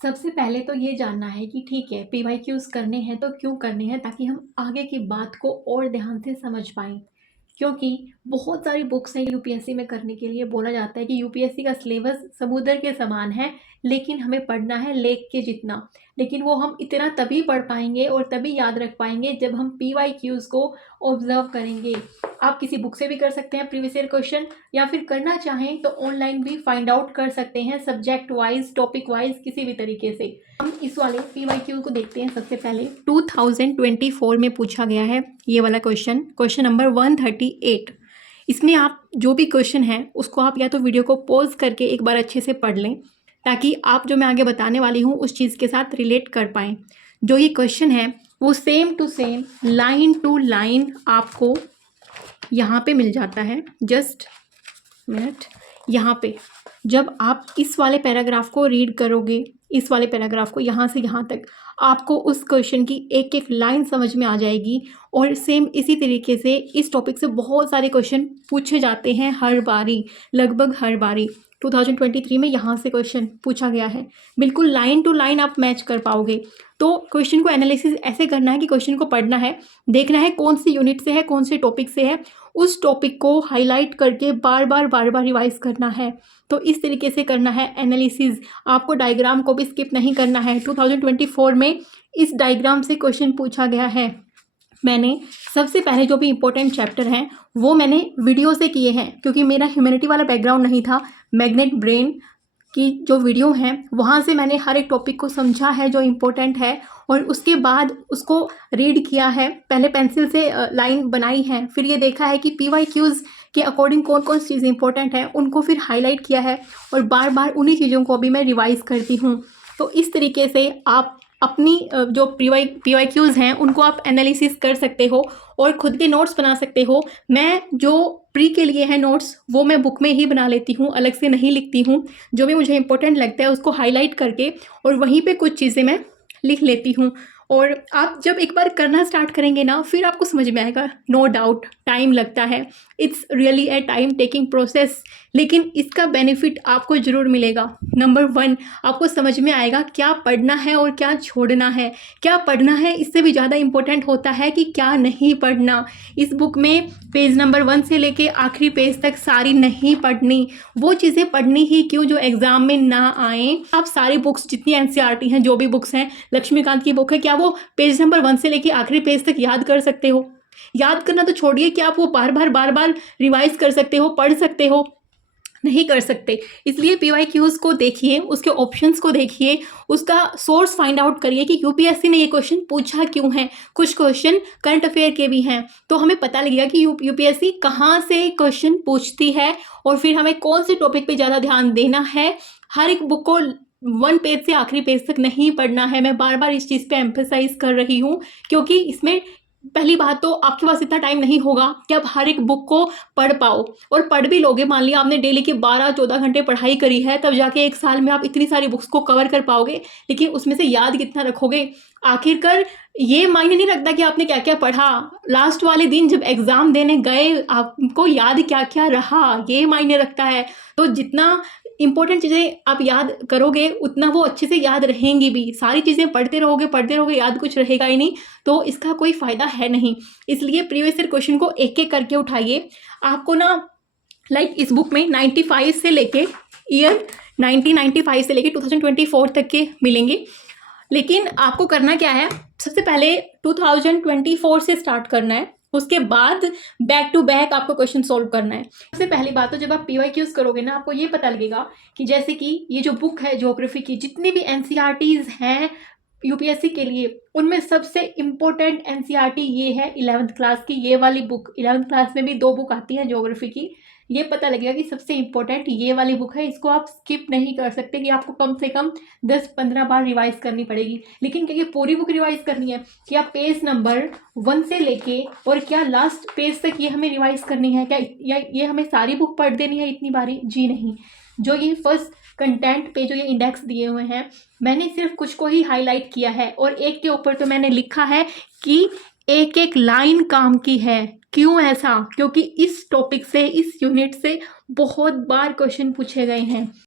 सबसे पहले तो ये जानना है कि ठीक है, पीवाईक्यूज़ करने हैं तो क्यों करने हैं, ताकि हम आगे की बात को और ध्यान से समझ पाएँ। क्योंकि बहुत सारी बुक्स हैं यूपीएससी में करने के लिए। बोला जाता है कि यूपीएससी का सिलेबस समुद्र के समान है, लेकिन हमें पढ़ना है लेक के जितना। लेकिन वो हम इतना तभी पढ़ पाएँगे और तभी याद रख पाएँगे जब हम पीवाईक्यूज़ को ऑब्ज़र्व करेंगे। आप किसी बुक से भी कर सकते हैं प्रीवियस ईयर क्वेश्चन, या फिर करना चाहें तो ऑनलाइन भी फाइंड आउट कर सकते हैं, सब्जेक्ट वाइज, टॉपिक वाइज, किसी भी तरीके से। हम इस वाले पीवाईक्यू को देखते हैं। सबसे पहले 2024 में पूछा गया है ये वाला क्वेश्चन नंबर 138। इसमें आप जो भी क्वेश्चन है उसको आप या तो वीडियो को पॉज करके एक बार अच्छे से पढ़ लें, ताकि आप जो मैं आगे बताने वाली हूँ उस चीज़ के साथ रिलेट कर पाएँ। जो ये क्वेश्चन है वो same to same, line to line आपको यहाँ पे मिल जाता है। जस्ट मिनट, यहाँ पे जब आप इस वाले पैराग्राफ को रीड करोगे, इस वाले पैराग्राफ को यहाँ से यहाँ तक, आपको उस क्वेश्चन की एक एक लाइन समझ में आ जाएगी। और सेम इसी तरीके से इस टॉपिक से बहुत सारे क्वेश्चन पूछे जाते हैं हर बारी, लगभग हर बारी। 2023 में यहाँ से क्वेश्चन पूछा गया है, बिल्कुल लाइन टू लाइन आप मैच कर पाओगे। तो क्वेश्चन को एनालिसिस ऐसे करना है कि क्वेश्चन को पढ़ना है, देखना है कौन सी यूनिट से है, कौन से टॉपिक से है, उस टॉपिक को हाईलाइट करके बार बार रिवाइज करना है। तो इस तरीके से करना है एनालिसिस। आपको डायग्राम को भी स्किप नहीं करना है। 2024 में इस डायग्राम से क्वेश्चन पूछा गया है। मैंने सबसे पहले जो भी इम्पोर्टेंट चैप्टर हैं वो मैंने वीडियो से किए हैं, क्योंकि मेरा ह्यूमैनिटी वाला बैकग्राउंड नहीं था। मैग्नेट ब्रेन की जो वीडियो हैं वहाँ से मैंने हर एक टॉपिक को समझा है जो इम्पोर्टेंट है, और उसके बाद उसको रीड किया है। पहले पेंसिल से लाइन बनाई है, फिर ये देखा है कि पीवाईक्यूज़ के अकॉर्डिंग कौन कौन सी चीज़ें इंपॉर्टेंट है, उनको फिर हाईलाइट किया है, और बार बार उन्हीं चीज़ों को अभी मैं रिवाइज़ करती हूँ। तो इस तरीके से आप अपनी जो पीवाईक्यूज़ हैं उनको आप एनालिसिस कर सकते हो और ख़ुद के नोट्स बना सकते हो। मैं जो प्री के लिए है नोट्स वो मैं बुक में ही बना लेती हूँ, अलग से नहीं लिखती हूँ। जो भी मुझे इंपॉर्टेंट लगता है उसको हाईलाइट करके और वहीं पे कुछ चीज़ें मैं लिख लेती हूँ। और आप जब एक बार करना स्टार्ट करेंगे ना, फिर आपको समझ में आएगा। नो डाउट टाइम लगता है, it's really a time taking process, लेकिन इसका बेनिफिट आपको ज़रूर मिलेगा। नंबर 1, आपको समझ में आएगा क्या पढ़ना है और क्या छोड़ना है। क्या पढ़ना है इससे भी ज़्यादा इम्पोर्टेंट होता है कि क्या नहीं पढ़ना। इस बुक में पेज नंबर 1 से लेके आखिरी पेज तक सारी नहीं पढ़नी, वो चीज़ें पढ़नी ही क्यों जो एग्ज़ाम में ना आए। आप सारी बुक्स जितनी एनसीईआरटी हैं, जो भी बुक्स हैं, लक्ष्मीकांत की बुक है, क्या वो पेज नंबर 1 से लेके आखिरी पेज तक याद कर सकते हो? याद करना तो छोड़िए, कि आप वो बार बार रिवाइज कर सकते हो, पढ़ सकते हो? नहीं कर सकते। इसलिए पीवाईक्यूज़ को देखिए, उसके ऑप्शंस को देखिए, उसका सोर्स फाइंड आउट करिए कि यूपीएससी ने ये क्वेश्चन पूछा क्यों है। कुछ क्वेश्चन करंट अफेयर के भी हैं, तो हमें पता लगेगा कि यूपीएससी कहाँ से क्वेश्चन पूछती है, और फिर हमें कौन से टॉपिक पे ज़्यादा ध्यान देना है। हर एक बुक को 1 पेज से आखिरी पेज तक नहीं पढ़ना है। मैं बार बार इस चीज़ पे एम्फेसाइज कर रही हूँ, क्योंकि इसमें पहली बात तो आपके पास इतना टाइम नहीं होगा कि आप हर एक बुक को पढ़ पाओ। और पढ़ भी लोगे, मान लिया आपने डेली के 12-14 घंटे पढ़ाई करी है, तब जाके एक साल में आप इतनी सारी बुक्स को कवर कर पाओगे, लेकिन उसमें से याद कितना रखोगे। आखिरकार ये मायने नहीं रखता कि आपने क्या क्या पढ़ा, लास्ट वाले दिन जब एग्ज़ाम देने गए आपको याद क्या क्या रहा, ये मायने रखता है। तो जितना इंपॉर्टेंट चीज़ें आप याद करोगे उतना वो अच्छे से याद रहेंगी भी। सारी चीज़ें पढ़ते रहोगे, याद कुछ रहेगा ही नहीं, तो इसका कोई फ़ायदा है नहीं। इसलिए प्रीवियस ईयर क्वेश्चन को एक एक करके उठाइए। आपको ना इस बुक में 95 से लेके ईयर 1995 से लेके 2024 तक के मिलेंगे। लेकिन आपको करना क्या है, सबसे पहले 2024 से स्टार्ट करना है, उसके बाद बैक टू बैक आपको क्वेश्चन सॉल्व करना है। सबसे पहली बात तो जब आप पीवाईक्यूज़ करोगे ना, आपको ये पता लगेगा कि जैसे कि ये जो बुक है ज्योग्राफी की, जितनी भी एनसीईआरटीज़ हैं यूपीएससी के लिए, उनमें सबसे इम्पोर्टेंट एनसीईआरटी ये है 11th क्लास की, ये वाली बुक। 11th क्लास में भी 2 बुक आती हैं ज्योग्राफी की। ये पता लगेगा कि सबसे इम्पोर्टेंट ये वाली बुक है, इसको आप स्किप नहीं कर सकते, कि आपको कम से कम 10-15 बार रिवाइज करनी पड़ेगी। लेकिन क्या ये पूरी बुक रिवाइज करनी है, क्या पेज नंबर 1 से लेके और क्या लास्ट पेज तक ये हमें रिवाइज करनी है, क्या या ये हमें सारी बुक पढ़ देनी है इतनी बारी? जी नहीं। जो ये फर्स्ट कंटेंट पे जो ये इंडेक्स दिए हुए हैं, मैंने सिर्फ कुछ को ही हाईलाइट किया है, और एक के ऊपर तो मैंने लिखा है कि एक एक लाइन काम की है। क्यों ऐसा? क्योंकि इस टॉपिक से, इस यूनिट से बहुत बार क्वेश्चन पूछे गए हैं।